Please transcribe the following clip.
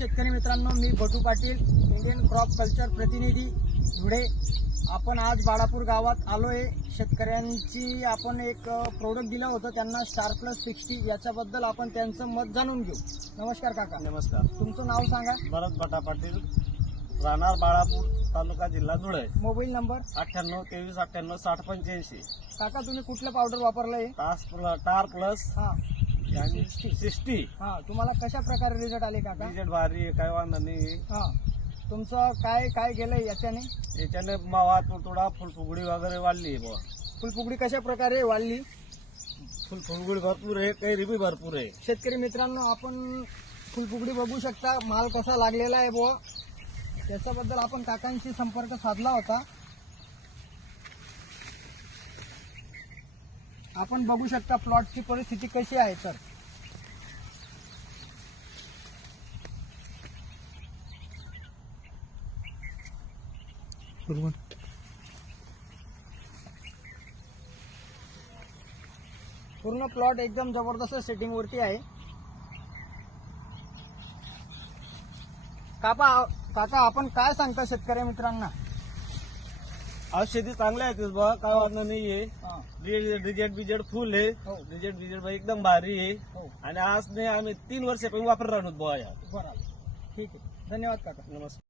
शेतकरी मित्रांनो मी Batu Patil Indian crop culture प्रतिनिधी धुळे. आपण आज बाळापूर गावात आलोय. शेतकऱ्यांची आपण एक प्रोडक्ट दिलं होतं त्यांना स्टार प्लस सिक्स्टी याच्याबद्दल आपण त्यांचं मत जाणून घेऊ. नमस्कार काका. नमस्कार. तुमचं नाव सांगा. भरत भटा पाटील राहणार बाळापूर तालुका जिल्हा धुळे. Mobile number? अठ्ठ्याण्णव तेवीस अठ्ठ्याण्णव साठ पंच्याऐंशी. काका तुम्ही कुठलं पावडर वापरलंय? प्ल- टार प्लस. हा. सिक्स्टी. हा तुम्हाला कशा प्रकारे रिझल्ट आले काका? डिजेट भारी आहे, काय वांधा नाही हा. तुमचं काय काय गेलंय याच्याने? याच्याने मावा तुडतुडा फुलफुगडी वगैरे वाढली बुवा. फुलफुगडी कशा प्रकारे वाढली? फुलफुगडी भरपूर आहे कैरी बी भरपूर आहे. शेतकरी मित्रांनो आपण फुलफुगडी बघू शकता माल कसा लागलेला आहे बुवा. त्याच्याबद्दल आपण काकांशी संपर्क साधला होता. आपण बघू शकता प्लॉटची परिस्थिती कशी आहे तर पूर्ण प्लॉट एकदम जबरदस्त सेटिंग वरती आहे. कापा काका आपण काय सांगता शेतकरी मित्रांना? औषधी चांगल्या आहेत बुवा काय वांधा नाहीये हा, डिजेट बिजेट फुल आहे. हो. डिजेट बिजेट एकदम भारी आहे. हो. आणि आज नाही आम्ही तीन वर्षापासून वापर राहतो बुवा या. बरं. ठीक आहे. धन्यवाद काका. नमस्कार.